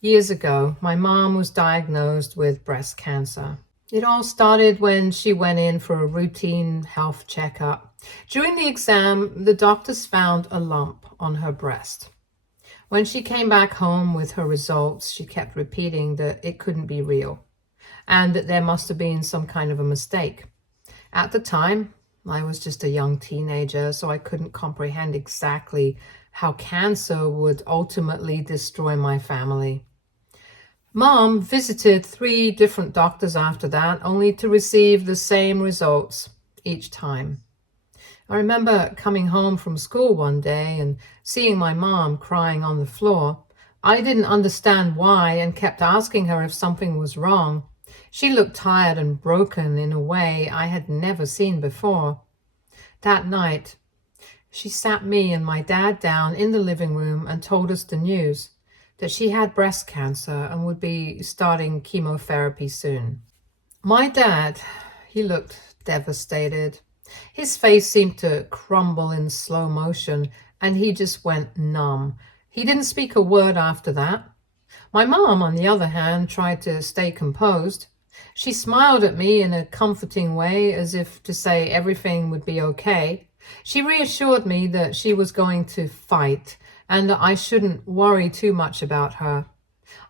Years ago, my mom was diagnosed with breast cancer. It all started when she went in for a routine health checkup. During the exam, the doctors found a lump on her breast. When she came back home with her results, she kept repeating that it couldn't be real and that there must have been some kind of a mistake. At the time, I was just a young teenager, so I couldn't comprehend exactly how cancer would ultimately destroy my family. Mom visited 3 different doctors after that, only to receive the same results each time. I remember coming home from school one day and seeing my mom crying on the floor. I didn't understand why and kept asking her if something was wrong. She looked tired and broken in a way I had never seen before. That night, she sat me and my dad down in the living room and told us the news that she had breast cancer and would be starting chemotherapy soon. My dad, he looked devastated. His face seemed to crumble in slow motion and he just went numb. He didn't speak a word after that. My mom, on the other hand, tried to stay composed. She smiled at me in a comforting way, as if to say everything would be okay. She reassured me that she was going to fight and that I shouldn't worry too much about her.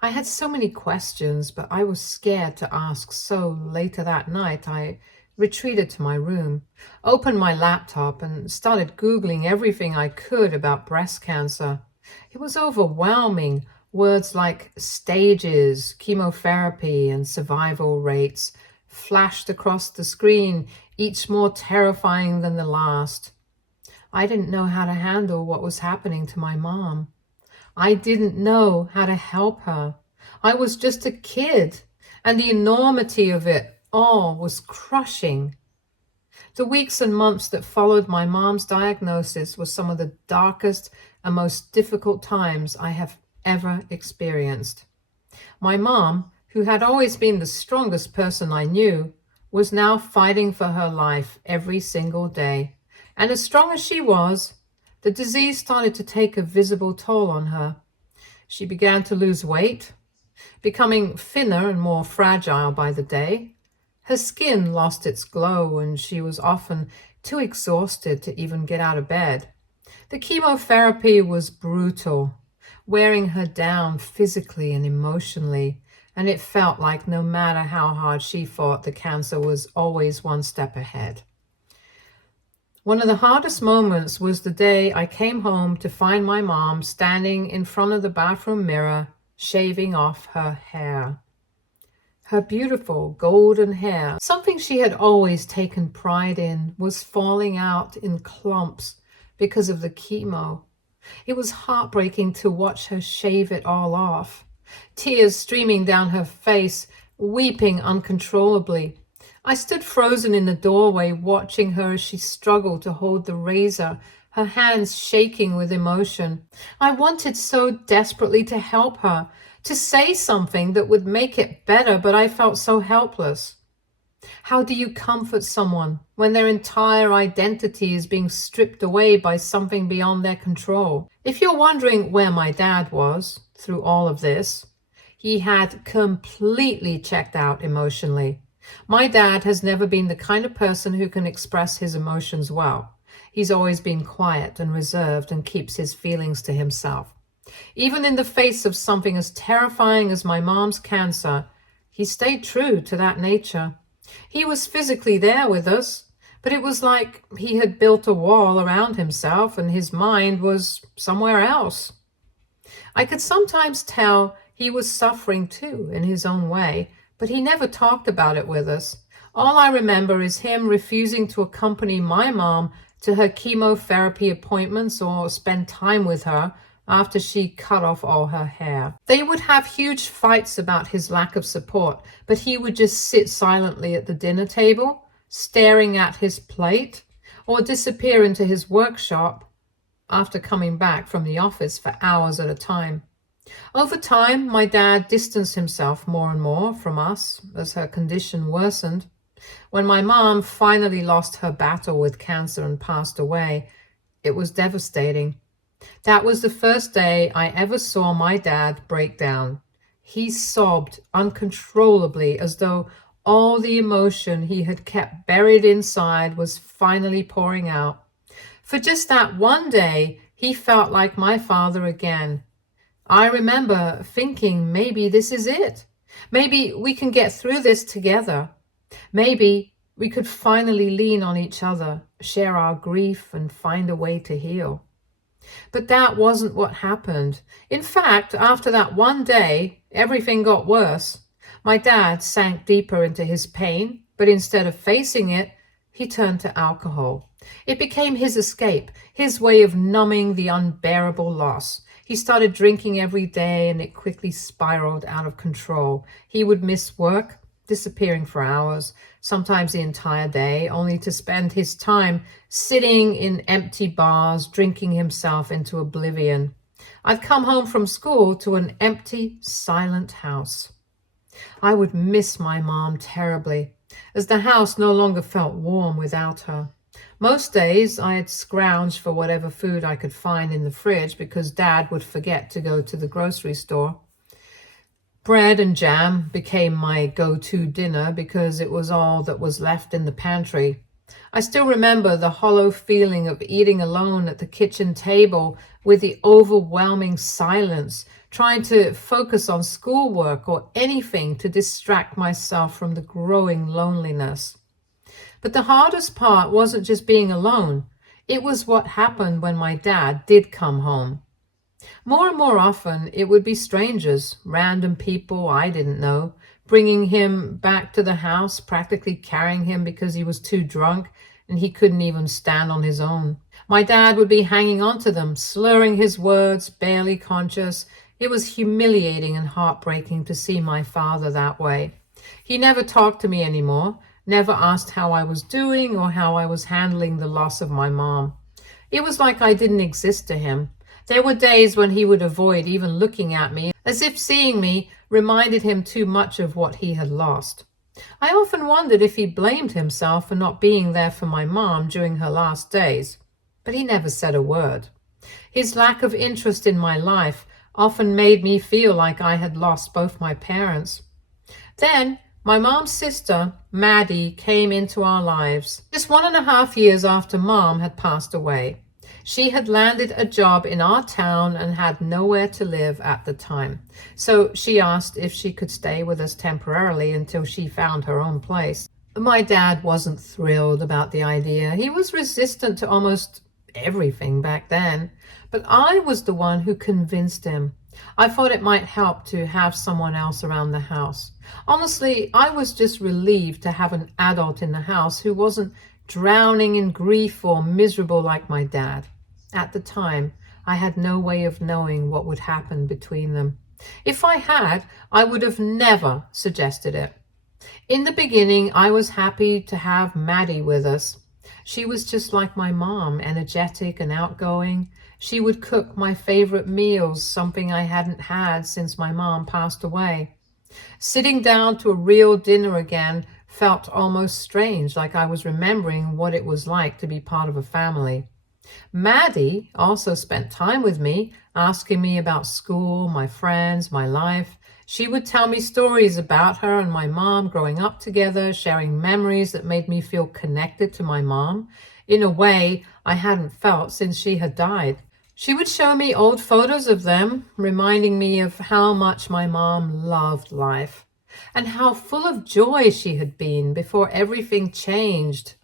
I had so many questions, but I was scared to ask, so later that night I retreated to my room, opened my laptop, and started Googling everything I could about breast cancer. It was overwhelming. Words like stages, chemotherapy, and survival rates flashed across the screen, each more terrifying than the last. I didn't know how to handle what was happening to my mom. I didn't know how to help her. I was just a kid, and the enormity of it all was crushing. The weeks and months that followed my mom's diagnosis were some of the darkest and most difficult times I have ever experienced. My mom, who had always been the strongest person I knew, was now fighting for her life every single day. And as strong as she was, the disease started to take a visible toll on her. She began to lose weight, becoming thinner and more fragile by the day. Her skin lost its glow, and she was often too exhausted to even get out of bed. The chemotherapy was brutal, wearing her down physically and emotionally, and it felt like no matter how hard she fought, the cancer was always one step ahead. One of the hardest moments was the day I came home to find my mom standing in front of the bathroom mirror, shaving off her hair. Her beautiful golden hair, something she had always taken pride in, was falling out in clumps because of the chemo. It was heartbreaking to watch her shave it all off, tears streaming down her face, weeping uncontrollably. I stood frozen in the doorway, watching her as she struggled to hold the razor, her hands shaking with emotion. I wanted so desperately to help her, to say something that would make it better, but I felt so helpless. How do you comfort someone when their entire identity is being stripped away by something beyond their control? If you're wondering where my dad was through all of this, he had completely checked out emotionally. My dad has never been the kind of person who can express his emotions well. He's always been quiet and reserved and keeps his feelings to himself. Even in the face of something as terrifying as my mom's cancer, he stayed true to that nature. He was physically there with us, but it was like he had built a wall around himself and his mind was somewhere else. I could sometimes tell he was suffering too in his own way, but he never talked about it with us. All I remember is him refusing to accompany my mom to her chemotherapy appointments or spend time with her after she cut off all her hair. They would have huge fights about his lack of support, but he would just sit silently at the dinner table, staring at his plate, or disappear into his workshop after coming back from the office for hours at a time. Over time, my dad distanced himself more and more from us as her condition worsened. When my mom finally lost her battle with cancer and passed away, it was devastating. That was the first day I ever saw my dad break down. He sobbed uncontrollably, as though all the emotion he had kept buried inside was finally pouring out. For just that one day, he felt like my father again. I remember thinking, maybe this is it. Maybe we can get through this together. Maybe we could finally lean on each other, share our grief, and find a way to heal. But that wasn't what happened. In fact, after that one day, everything got worse. My dad sank deeper into his pain, but instead of facing it, he turned to alcohol. It became his escape, his way of numbing the unbearable loss. He started drinking every day, and it quickly spiraled out of control. He would miss work, disappearing for hours, sometimes the entire day, only to spend his time sitting in empty bars, drinking himself into oblivion. I'd come home from school to an empty, silent house. I would miss my mom terribly, as the house no longer felt warm without her. Most days I'd scrounge for whatever food I could find in the fridge because Dad would forget to go to the grocery store. Bread and jam became my go-to dinner because it was all that was left in the pantry. I still remember the hollow feeling of eating alone at the kitchen table with the overwhelming silence, trying to focus on schoolwork or anything to distract myself from the growing loneliness. But the hardest part wasn't just being alone. It was what happened when my dad did come home. More and more often, it would be strangers, random people I didn't know, bringing him back to the house, practically carrying him because he was too drunk and he couldn't even stand on his own. My dad would be hanging on to them, slurring his words, barely conscious. It was humiliating and heartbreaking to see my father that way. He never talked to me anymore, never asked how I was doing or how I was handling the loss of my mom. It was like I didn't exist to him. There were days when he would avoid even looking at me, as if seeing me reminded him too much of what he had lost. I often wondered if he blamed himself for not being there for my mom during her last days, but he never said a word. His lack of interest in my life often made me feel like I had lost both my parents. Then, my mom's sister, Maddy, came into our lives just 1.5 years after Mom had passed away. She had landed a job in our town and had nowhere to live at the time. So she asked if she could stay with us temporarily until she found her own place. My dad wasn't thrilled about the idea. He was resistant to almost everything back then. But I was the one who convinced him. I thought it might help to have someone else around the house. Honestly, I was just relieved to have an adult in the house who wasn't drowning in grief or miserable like my dad. At the time, I had no way of knowing what would happen between them. If I had, I would have never suggested it. In the beginning, I was happy to have Maddy with us. She was just like my mom, energetic and outgoing. She would cook my favorite meals, something I hadn't had since my mom passed away. Sitting down to a real dinner again felt almost strange, like I was remembering what it was like to be part of a family. Maddy also spent time with me, asking me about school, my friends, my life. She would tell me stories about her and my mom growing up together, sharing memories that made me feel connected to my mom in a way I hadn't felt since she had died. She would show me old photos of them, reminding me of how much my mom loved life and how full of joy she had been before everything changed.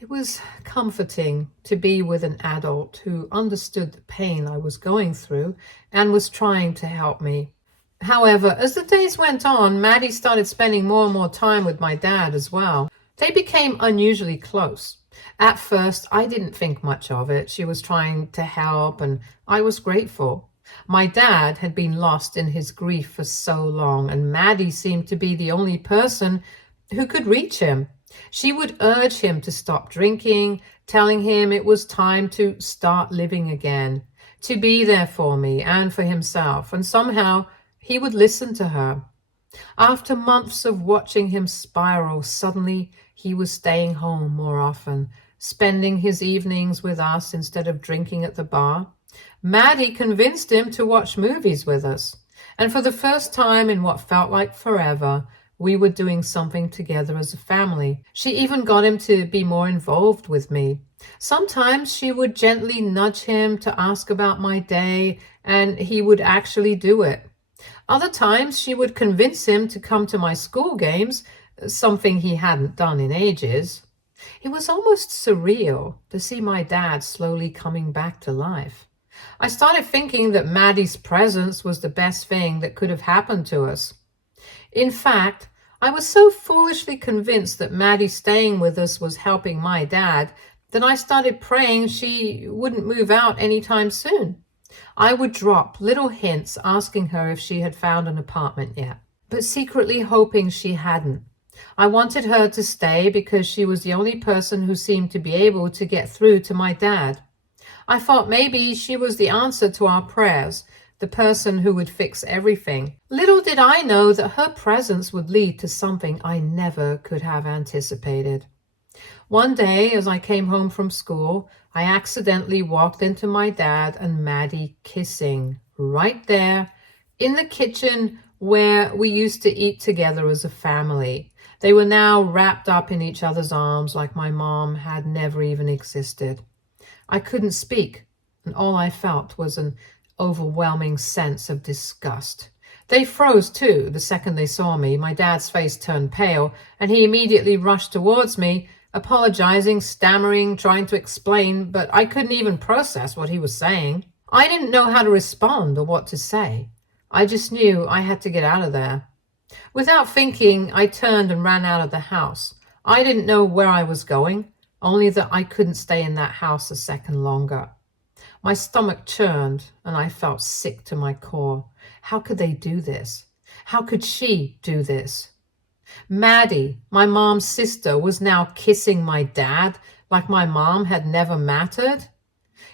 It was comforting to be with an adult who understood the pain I was going through and was trying to help me. However, as the days went on, Maddy started spending more and more time with my dad as well. They became unusually close. At first, I didn't think much of it. She was trying to help, and I was grateful. My dad had been lost in his grief for so long, and Maddy seemed to be the only person who could reach him. She would urge him to stop drinking, telling him it was time to start living again, to be there for me and for himself, and somehow he would listen to her. After months of watching him spiral, suddenly he was staying home more often, spending his evenings with us instead of drinking at the bar. Maddy convinced him to watch movies with us. And for the first time in what felt like forever, we were doing something together as a family. She even got him to be more involved with me. Sometimes she would gently nudge him to ask about my day, and he would actually do it. Other times she would convince him to come to my school games, something he hadn't done in ages. It was almost surreal to see my dad slowly coming back to life. I started thinking that Maddy's presence was the best thing that could have happened to us. In fact, I was so foolishly convinced that Maddy staying with us was helping my dad that I started praying she wouldn't move out anytime soon. I would drop little hints asking her if she had found an apartment yet, but secretly hoping she hadn't. I wanted her to stay because she was the only person who seemed to be able to get through to my dad. I thought maybe she was the answer to our prayers, the person who would fix everything. Little did I know that her presence would lead to something I never could have anticipated. One day, as I came home from school, I accidentally walked into my dad and Maddy kissing right there in the kitchen where we used to eat together as a family. They were now wrapped up in each other's arms like my mom had never even existed. I couldn't speak, and all I felt was an overwhelming sense of disgust. They froze too the second they saw me. My dad's face turned pale, and he immediately rushed towards me, apologizing, stammering, trying to explain, but I couldn't even process what he was saying. I didn't know how to respond or what to say. I just knew I had to get out of there. Without thinking, I turned and ran out of the house. I didn't know where I was going, only that I couldn't stay in that house a second longer. My stomach churned, and I felt sick to my core. How could they do this? How could she do this? Maddy, my mom's sister, was now kissing my dad like my mom had never mattered.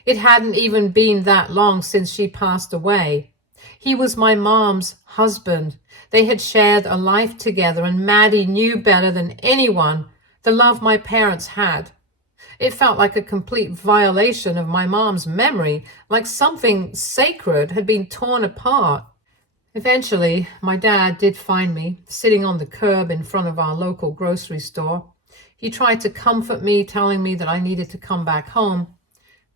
It hadn't even been that long since she passed away. He was my mom's husband. They had shared a life together, and Maddy knew better than anyone the love my parents had. It felt like a complete violation of my mom's memory, like something sacred had been torn apart. Eventually, my dad did find me, sitting on the curb in front of our local grocery store. He tried to comfort me, telling me that I needed to come back home,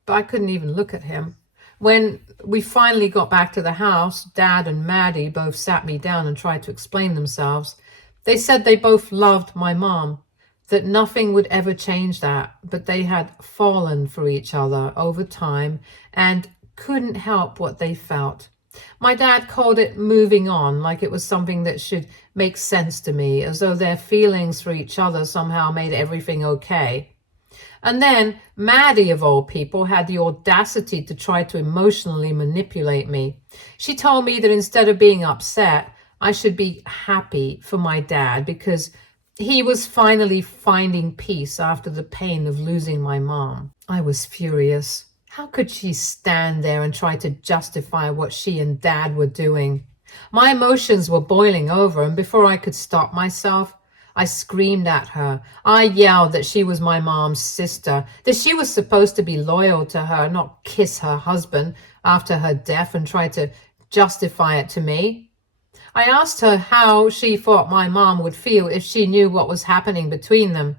but I couldn't even look at him. When we finally got back to the house, Dad and Maddy both sat me down and tried to explain themselves. They said they both loved my mom, that nothing would ever change that, but they had fallen for each other over time and couldn't help what they felt. My dad called it moving on, like it was something that should make sense to me, as though their feelings for each other somehow made everything okay. And then Maddy, of all people, had the audacity to try to emotionally manipulate me. She told me that instead of being upset, I should be happy for my dad because he was finally finding peace after the pain of losing my mom. I was furious. How could she stand there and try to justify what she and Dad were doing? My emotions were boiling over, and before I could stop myself, I screamed at her. I yelled that she was my mom's sister, that she was supposed to be loyal to her, not kiss her husband after her death and try to justify it to me. I asked her how she thought my mom would feel if she knew what was happening between them.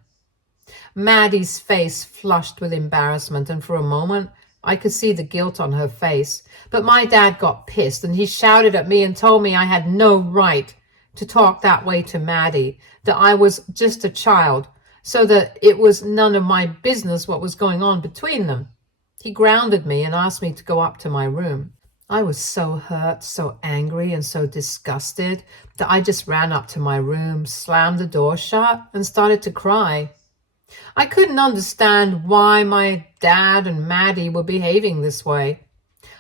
Maddy's face flushed with embarrassment, and for a moment I could see the guilt on her face. But my dad got pissed, and he shouted at me and told me I had no right to talk that way to Maddy, that I was just a child, so that it was none of my business what was going on between them. He grounded me and asked me to go up to my room. I was so hurt, so angry, and so disgusted that I just ran up to my room, slammed the door shut, and started to cry. I couldn't understand why my dad and Maddy were behaving this way.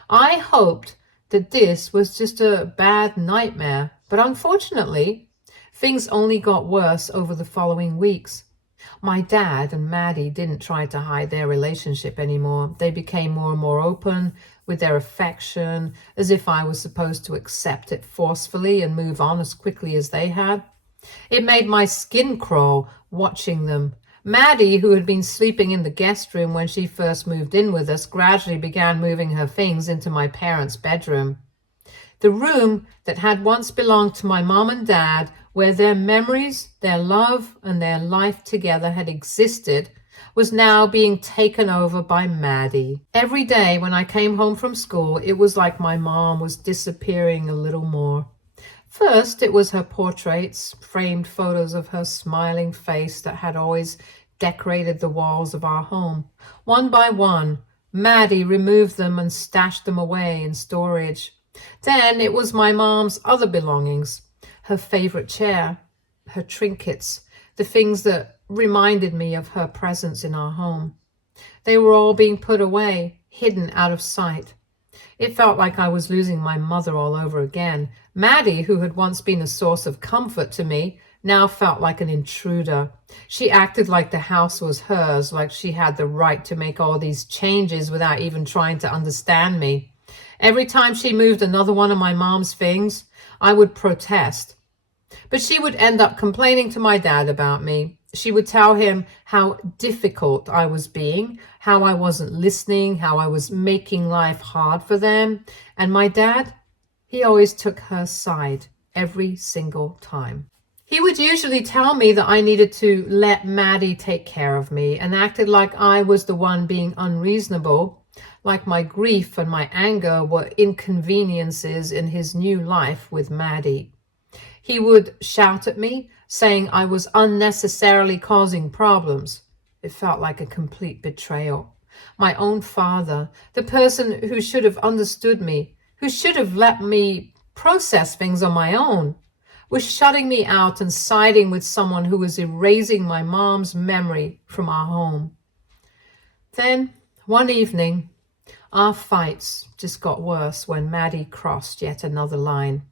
I hoped that this was just a bad nightmare, but unfortunately, things only got worse over the following weeks. My dad and Maddy didn't try to hide their relationship anymore. They became more and more open with their affection, as if I was supposed to accept it forcefully and move on as quickly as they had. It made my skin crawl watching them. Maddy, who had been sleeping in the guest room when she first moved in with us, gradually began moving her things into my parents' bedroom. The room that had once belonged to my mom and dad, where their memories, their love, and their life together had existed, was now being taken over by Maddy. Every day when I came home from school, it was like my mom was disappearing a little more. First, it was her portraits, framed photos of her smiling face that had always decorated the walls of our home. One by one, Maddy removed them and stashed them away in storage. Then it was my mom's other belongings, her favorite chair, her trinkets, the things that reminded me of her presence in our home. They were all being put away, hidden out of sight. It felt like I was losing my mother all over again. Maddy, who had once been a source of comfort to me, now felt like an intruder. She acted like the house was hers, like she had the right to make all these changes without even trying to understand me. Every time she moved another one of my mom's things, I would protest. But she would end up complaining to my dad about me. She would tell him how difficult I was being, how I wasn't listening, how I was making life hard for them. And my dad, he always took her side every single time. He would usually tell me that I needed to let Maddy take care of me and acted like I was the one being unreasonable, like my grief and my anger were inconveniences in his new life with Maddy. He would shout at me, saying I was unnecessarily causing problems. It felt like a complete betrayal. My own father, the person who should have understood me, who should have let me process things on my own, was shutting me out and siding with someone who was erasing my mom's memory from our home. Then, one evening, our fights just got worse when Maddy crossed yet another line.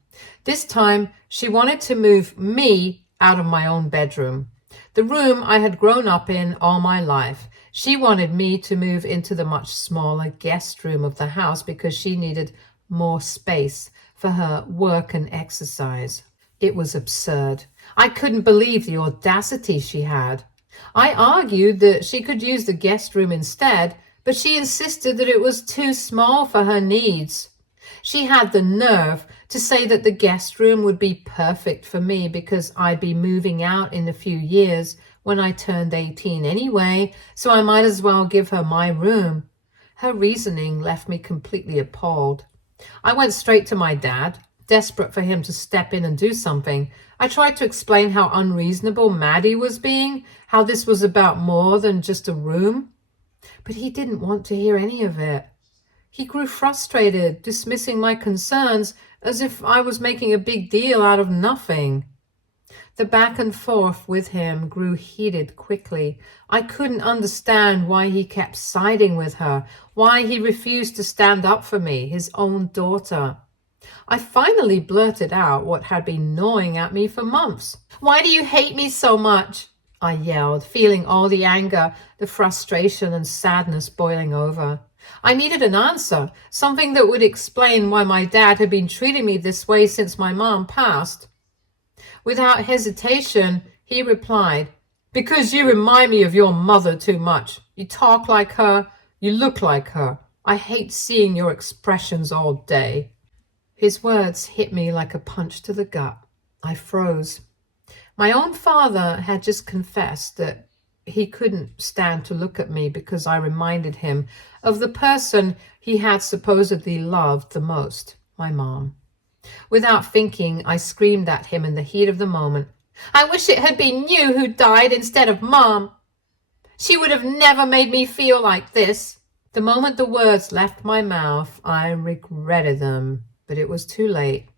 This time, she wanted to move me out of my own bedroom, the room I had grown up in all my life. She wanted me to move into the much smaller guest room of the house because she needed more space for her work and exercise. It was absurd. I couldn't believe the audacity she had. I argued that she could use the guest room instead, but she insisted that it was too small for her needs. She had the nerve to say that the guest room would be perfect for me because I'd be moving out in a few years when I turned 18 anyway, so I might as well give her my room. Her reasoning left me completely appalled. I went straight to my dad, desperate for him to step in and do something. I tried to explain how unreasonable Maddy was being, how this was about more than just a room. But he didn't want to hear any of it. He grew frustrated, dismissing my concerns as if I was making a big deal out of nothing. The back and forth with him grew heated quickly. I couldn't understand why he kept siding with her, why he refused to stand up for me, his own daughter. I finally blurted out what had been gnawing at me for months. "Why do you hate me so much?" I yelled, feeling all the anger, the frustration and sadness boiling over. I needed an answer, something that would explain why my dad had been treating me this way since my mom passed. Without hesitation, he replied, "Because you remind me of your mother too much. You talk like her, you look like her. I hate seeing your expressions all day." His words hit me like a punch to the gut. I froze. My own father had just confessed that he couldn't stand to look at me because I reminded him of the person he had supposedly loved the most, my mom. Without thinking, I screamed at him in the heat of the moment, "I wish it had been you who died instead of Mom. She would have never made me feel like this." The moment the words left my mouth, I regretted them, but it was too late.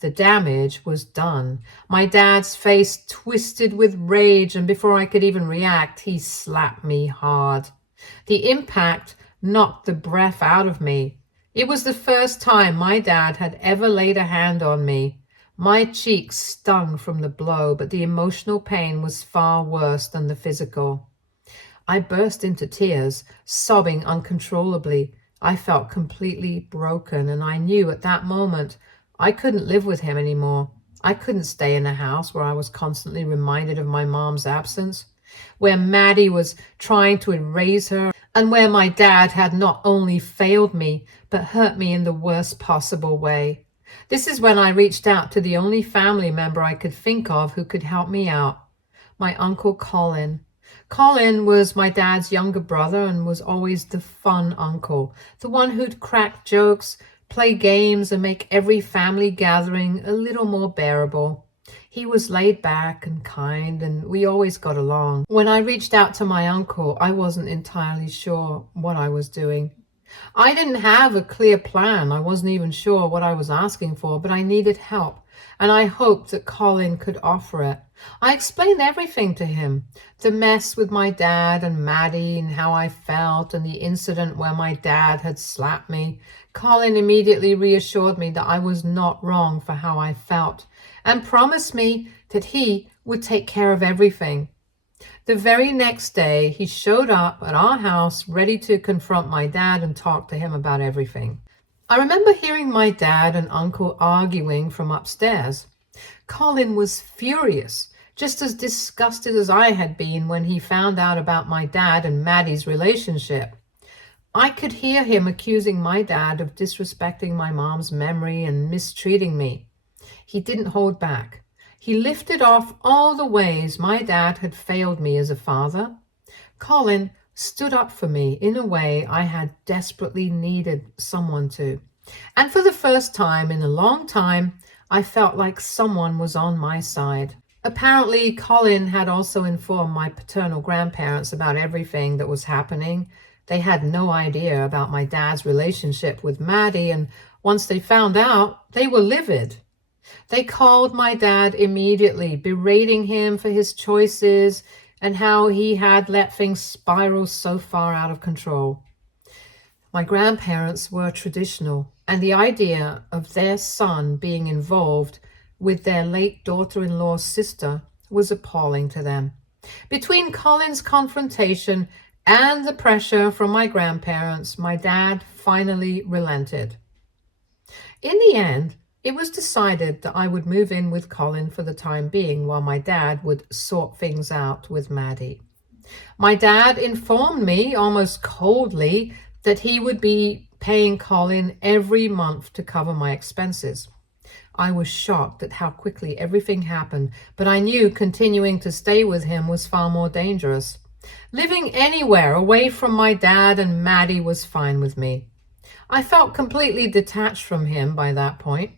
The damage was done. My dad's face twisted with rage, and before I could even react, he slapped me hard. The impact knocked the breath out of me. It was the first time my dad had ever laid a hand on me. My cheeks stung from the blow, but the emotional pain was far worse than the physical. I burst into tears, sobbing uncontrollably. I felt completely broken, and I knew at that moment I couldn't live with him anymore. I couldn't stay in a house where I was constantly reminded of my mom's absence, where Maddy was trying to erase her, and where my dad had not only failed me, but hurt me in the worst possible way. This is when I reached out to the only family member I could think of who could help me out, my Uncle Colin. Colin was my dad's younger brother and was always the fun uncle, the one who'd crack jokes, play games, and make every family gathering a little more bearable. He was laid back and kind, and we always got along. When I reached out to my uncle, I wasn't entirely sure what I was doing. I didn't have a clear plan. I wasn't even sure what I was asking for, but I needed help, and I hoped that Colin could offer it. I explained everything to him, the mess with my dad and Maddy and how I felt and the incident where my dad had slapped me. Colin immediately reassured me that I was not wrong for how I felt and promised me that he would take care of everything. The very next day, he showed up at our house ready to confront my dad and talk to him about everything. I remember hearing my dad and uncle arguing from upstairs. Colin was furious, just as disgusted as I had been when he found out about my dad and Maddy's relationship. I could hear him accusing my dad of disrespecting my mom's memory and mistreating me. He didn't hold back. He lifted off all the ways my dad had failed me as a father. Colin stood up for me in a way I had desperately needed someone to. And for the first time in a long time, I felt like someone was on my side. Apparently, Colin had also informed my paternal grandparents about everything that was happening. They had no idea about my dad's relationship with Maddy, and once they found out, they were livid. They called my dad immediately, berating him for his choices and how he had let things spiral so far out of control. My grandparents were traditional, and the idea of their son being involved with their late daughter-in-law's sister was appalling to them. Between Colin's confrontation and the pressure from my grandparents, my dad finally relented. In the end, it was decided that I would move in with Colin for the time being while my dad would sort things out with Maddy. My dad informed me almost coldly that he would be paying Colin every month to cover my expenses. I was shocked at how quickly everything happened, but I knew continuing to stay with him was far more dangerous. Living anywhere away from my dad and Maddy was fine with me. I felt completely detached from him by that point.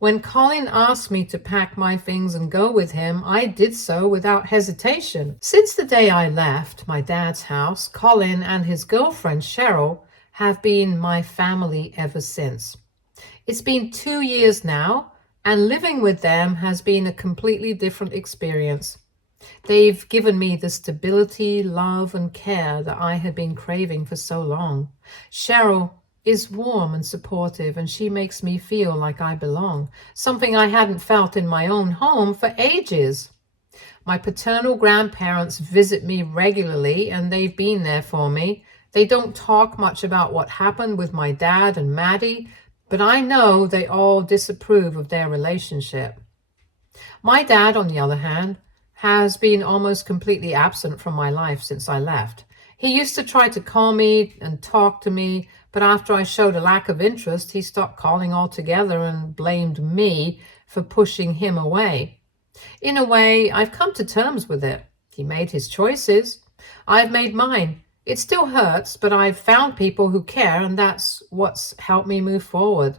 When Colin asked me to pack my things and go with him, I did so without hesitation. Since the day I left my dad's house, Colin and his girlfriend Cheryl have been my family ever since. It's been 2 years now, and living with them has been a completely different experience. They've given me the stability, love, and care that I had been craving for so long. Cheryl is warm and supportive, and she makes me feel like I belong, something I hadn't felt in my own home for ages. My paternal grandparents visit me regularly, and they've been there for me. They don't talk much about what happened with my dad and Maddy, but I know they all disapprove of their relationship. My dad, on the other hand, has been almost completely absent from my life since I left. He used to try to call me and talk to me, but after I showed a lack of interest, he stopped calling altogether and blamed me for pushing him away. In a way, I've come to terms with it. He made his choices. I've made mine. It still hurts, but I've found people who care, and that's what's helped me move forward.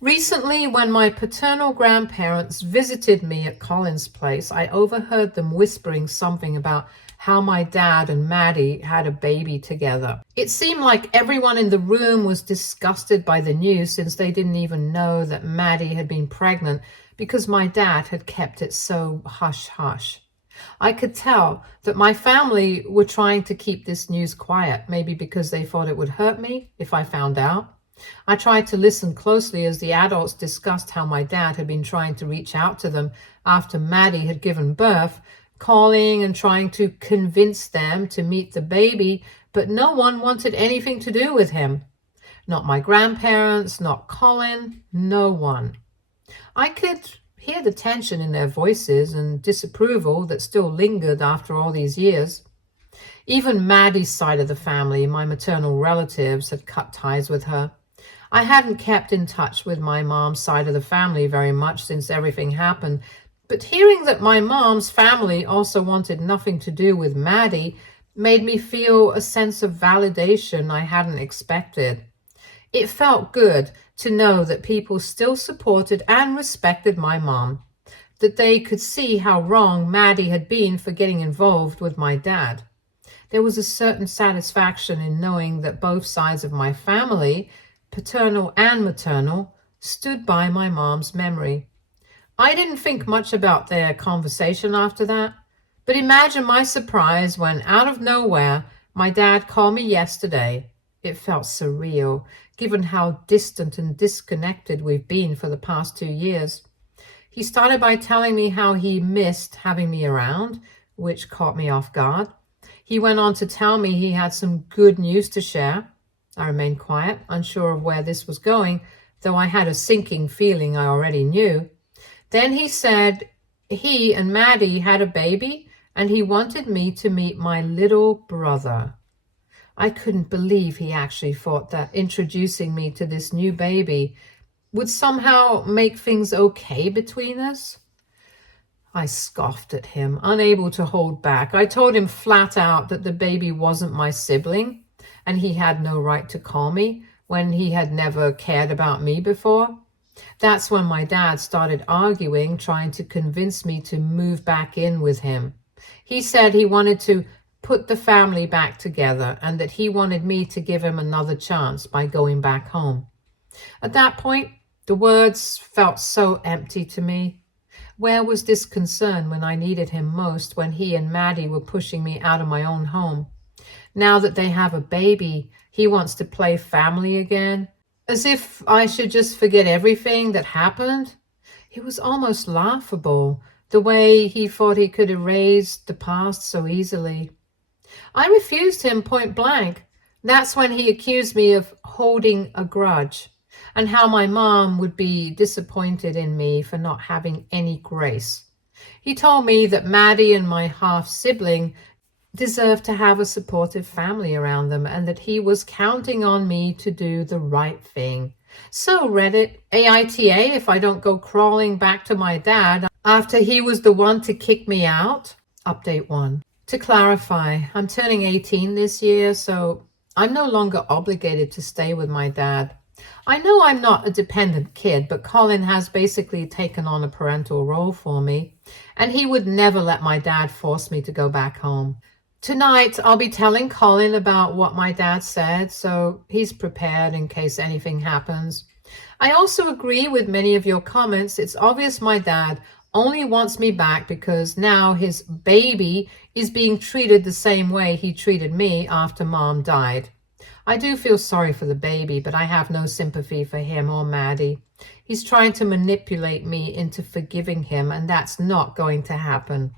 Recently, when my paternal grandparents visited me at Colin's place, I overheard them whispering something about how my dad and Maddy had a baby together. It seemed like everyone in the room was disgusted by the news, since they didn't even know that Maddy had been pregnant because my dad had kept it so hush-hush. I could tell that my family were trying to keep this news quiet, maybe because they thought it would hurt me if I found out. I tried to listen closely as the adults discussed how my dad had been trying to reach out to them after Maddy had given birth, calling and trying to convince them to meet the baby, but no one wanted anything to do with him. Not my grandparents, not Colin, no one. I could hear the tension in their voices and disapproval that still lingered after all these years. Even Maddy's side of the family, my maternal relatives, had cut ties with her. I hadn't kept in touch with my mom's side of the family very much since everything happened, but hearing that my mom's family also wanted nothing to do with Maddy made me feel a sense of validation I hadn't expected. It felt good to know that people still supported and respected my mom, that they could see how wrong Maddy had been for getting involved with my dad. There was a certain satisfaction in knowing that both sides of my family, paternal and maternal, stood by my mom's memory. I didn't think much about their conversation after that, but imagine my surprise when, out of nowhere, my dad called me yesterday. It felt surreal, given how distant and disconnected we've been for the past 2 years. He started by telling me how he missed having me around, which caught me off guard. He went on to tell me he had some good news to share. I remained quiet, unsure of where this was going, though I had a sinking feeling I already knew. Then he said he and Maddy had a baby, and he wanted me to meet my little brother. I couldn't believe he actually thought that introducing me to this new baby would somehow make things okay between us. I scoffed at him, unable to hold back. I told him flat out that the baby wasn't my sibling, and he had no right to call me when he had never cared about me before. That's when my dad started arguing, trying to convince me to move back in with him. He said he wanted to put the family back together and that he wanted me to give him another chance by going back home. At that point, the words felt so empty to me. Where was this concern when I needed him most, when he and Maddy were pushing me out of my own home? Now that they have a baby, he wants to play family again, as if I should just forget everything that happened. It was almost laughable, the way he thought he could erase the past so easily. I refused him point blank. That's when he accused me of holding a grudge, and how my mom would be disappointed in me for not having any grace. He told me that Maddy and my half-sibling deserved to have a supportive family around them, and that he was counting on me to do the right thing. So Reddit, AITA if I don't go crawling back to my dad after he was the one to kick me out? Update 1. To clarify, I'm turning 18 this year, so I'm no longer obligated to stay with my dad. I know I'm not a dependent kid, but Colin has basically taken on a parental role for me, and he would never let my dad force me to go back home. Tonight, I'll be telling Colin about what my dad said, so he's prepared in case anything happens. I also agree with many of your comments. It's obvious my dad only wants me back because now his baby is being treated the same way he treated me after Mom died. I do feel sorry for the baby, but I have no sympathy for him or Maddy. He's trying to manipulate me into forgiving him, and that's not going to happen.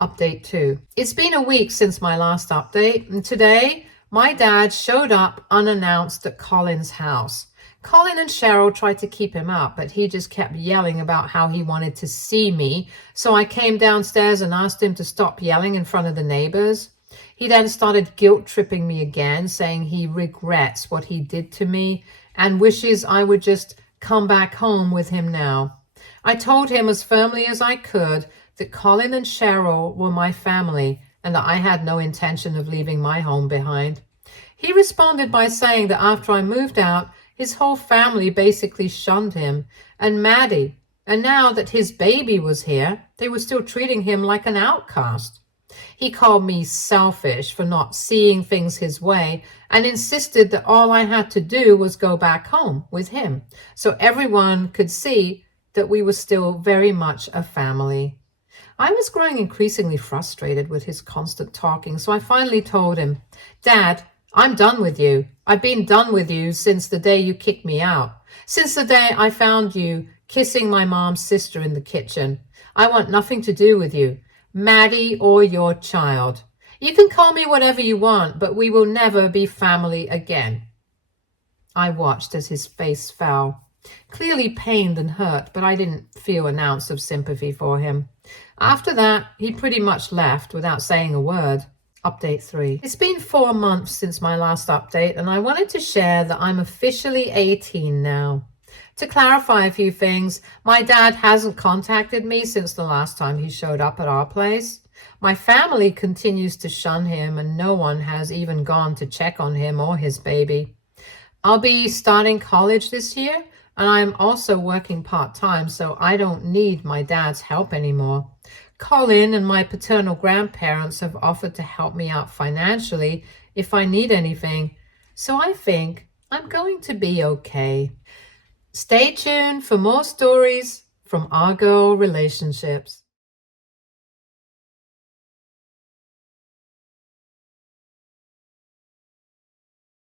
Update 2. It's been a week since my last update, and today my dad showed up unannounced at Colin's house. Colin and Cheryl tried to keep him up, but he just kept yelling about how he wanted to see me, so I came downstairs and asked him to stop yelling in front of the neighbors. He then started guilt-tripping me again, saying he regrets what he did to me and wishes I would just come back home with him now. I told him as firmly as I could that Colin and Cheryl were my family and that I had no intention of leaving my home behind. He responded by saying that after I moved out, his whole family basically shunned him and Maddy, and now that his baby was here, they were still treating him like an outcast. He called me selfish for not seeing things his way and insisted that all I had to do was go back home with him so everyone could see that we were still very much a family. I was growing increasingly frustrated with his constant talking, so I finally told him, "Dad, I'm done with you. I've been done with you since the day you kicked me out. Since the day I found you kissing my mom's sister in the kitchen. I want nothing to do with you, Maddy or your child. You can call me whatever you want, but we will never be family again." I watched as his face fell, clearly pained and hurt, but I didn't feel an ounce of sympathy for him. After that, he pretty much left without saying a word. Update 3. It's been 4 months since my last update, and I wanted to share that I'm officially 18 now. To clarify a few things, my dad hasn't contacted me since the last time he showed up at our place. My family continues to shun him, and no one has even gone to check on him or his baby. I'll be starting college this year, and I'm also working part-time, so I don't need my dad's help anymore. Colin and my paternal grandparents have offered to help me out financially if I need anything, so I think I'm going to be okay. Stay tuned for more stories from our girl relationships.